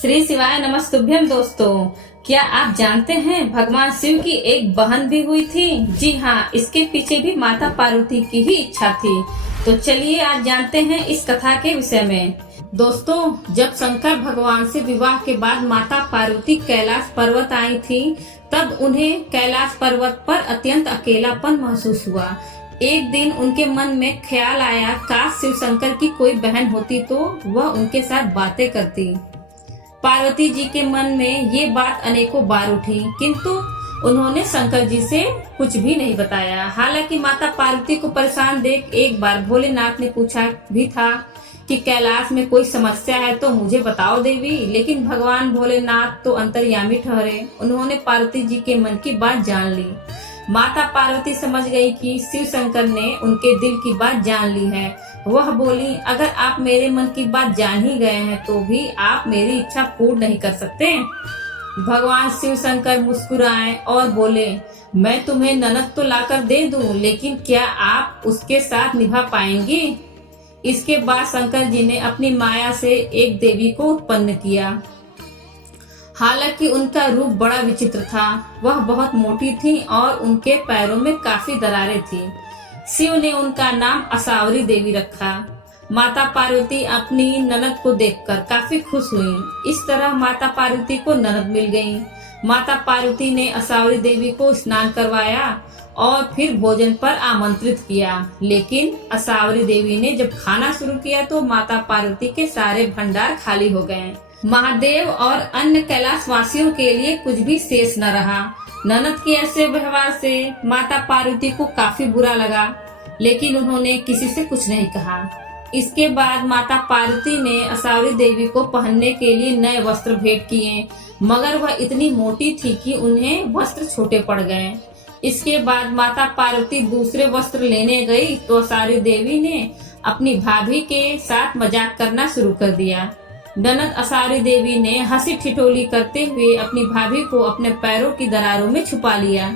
श्री शिवाय नमस्तुभ्यम। दोस्तों, क्या आप जानते हैं भगवान शिव की एक बहन भी हुई थी? जी हाँ, इसके पीछे भी माता पार्वती की ही इच्छा थी। तो चलिए आज जानते हैं इस कथा के विषय में। दोस्तों, जब शंकर भगवान से विवाह के बाद माता पार्वती कैलाश पर्वत आई थी, तब उन्हें कैलाश पर्वत पर अत्यंत अकेलापन महसूस हुआ। एक दिन उनके मन में ख्याल आया, काश शिव शंकर की कोई बहन होती तो वह उनके साथ बातें करती। पार्वती जी के मन में ये बात अनेकों बार उठी, किंतु उन्होंने शंकर जी से कुछ भी नहीं बताया। हालांकि माता पार्वती को परेशान देख एक बार भोलेनाथ ने पूछा भी था कि कैलाश में कोई समस्या है तो मुझे बताओ देवी। लेकिन भगवान भोलेनाथ तो अंतर्यामी ठहरे, उन्होंने पार्वती जी के मन की बात जान ली। माता पार्वती समझ गई कि शिव शंकर ने उनके दिल की बात जान ली है। वह बोली, अगर आप मेरे मन की बात जान ही गए हैं तो भी आप मेरी इच्छा पूर्ण नहीं कर सकते। भगवान शिव शंकर मुस्कुराए और बोले, मैं तुम्हें ननद तो लाकर दे दूं, लेकिन क्या आप उसके साथ निभा पाएंगी? इसके बाद शंकर जी ने अपनी माया से एक देवी को उत्पन्न किया। हालांकि उनका रूप बड़ा विचित्र था। वह बहुत मोटी थी और उनके पैरों में काफी दरारें थी। शिव ने उनका नाम असावरी देवी रखा। माता पार्वती अपनी ननद को देखकर काफी खुश हुई। इस तरह माता पार्वती को ननद मिल गई। माता पार्वती ने असावरी देवी को स्नान करवाया और फिर भोजन पर आमंत्रित किया। लेकिन असावरी देवी ने जब खाना शुरू किया तो माता पार्वती के सारे भंडार खाली हो गए। महादेव और अन्य कैलाश वासियों के लिए कुछ भी शेष न रहा। ननद के ऐसे व्यवहार से माता पार्वती को काफी बुरा लगा, लेकिन उन्होंने किसी से कुछ नहीं कहा। इसके बाद माता पार्वती ने असावरी देवी को पहनने के लिए नए वस्त्र भेंट किए, मगर वह इतनी मोटी थी कि उन्हें वस्त्र छोटे पड़ गए। इसके बाद माता पार्वती दूसरे वस्त्र लेने गई तो असावरी देवी ने अपनी भाभी के साथ मजाक करना शुरू कर दिया। ननद असावरी देवी ने हंसी ठिठोली करते हुए अपनी भाभी को अपने पैरों की दरारों में छुपा लिया।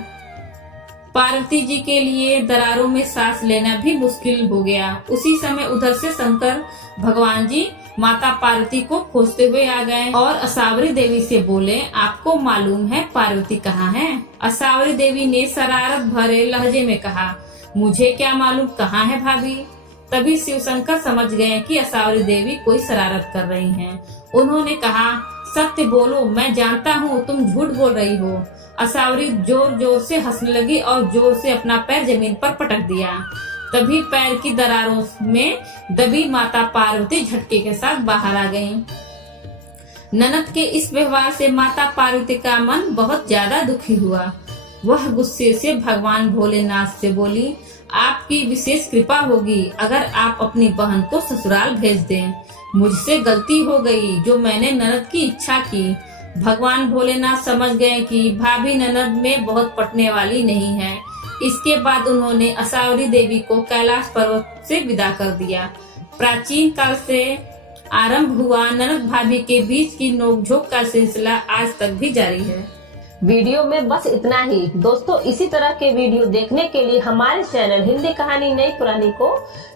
पार्वती जी के लिए दरारों में सांस लेना भी मुश्किल हो गया। उसी समय उधर से शंकर भगवान जी माता पार्वती को खोजते हुए आ गए और असावरी देवी से बोले, आपको मालूम है पार्वती कहाँ है? असावरी देवी ने शरारत भरे लहजे में कहा, मुझे क्या मालूम कहाँ है भाभी। तभी शिव शंकर समझ गए कि असावरी देवी कोई शरारत कर रही हैं। उन्होंने कहा, सत्य बोलो, मैं जानता हूँ तुम झूठ बोल रही हो। असावरी जोर जोर से हंसने लगी और जोर से अपना पैर जमीन पर पटक दिया। तभी पैर की दरारों में दबी माता पार्वती झटके के साथ बाहर आ गईं। ननद के इस व्यवहार से माता पार्वती का मन बहुत ज्यादा दुखी हुआ। वह गुस्से से भगवान भोलेनाथ से बोली, आपकी विशेष कृपा होगी अगर आप अपनी बहन को ससुराल भेज दें। मुझसे गलती हो गई जो मैंने ननद की इच्छा की। भगवान भोलेनाथ समझ गए कि भाभी ननद में बहुत पटने वाली नहीं है। इसके बाद उन्होंने असावरी देवी को कैलाश पर्वत से विदा कर दिया। प्राचीन काल से आरंभ हुआ ननद भाभी के बीच की नोकझोंक का सिलसिला आज तक भी जारी है। वीडियो में बस इतना ही। दोस्तों, इसी तरह के वीडियो देखने के लिए हमारे चैनल हिंदी कहानी नई पुरानी को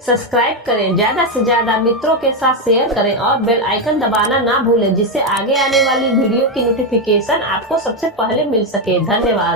सब्सक्राइब करें, ज्यादा से ज्यादा मित्रों के साथ शेयर करें और बेल आइकन दबाना ना भूलें, जिससे आगे आने वाली वीडियो की नोटिफिकेशन आपको सबसे पहले मिल सके। धन्यवाद।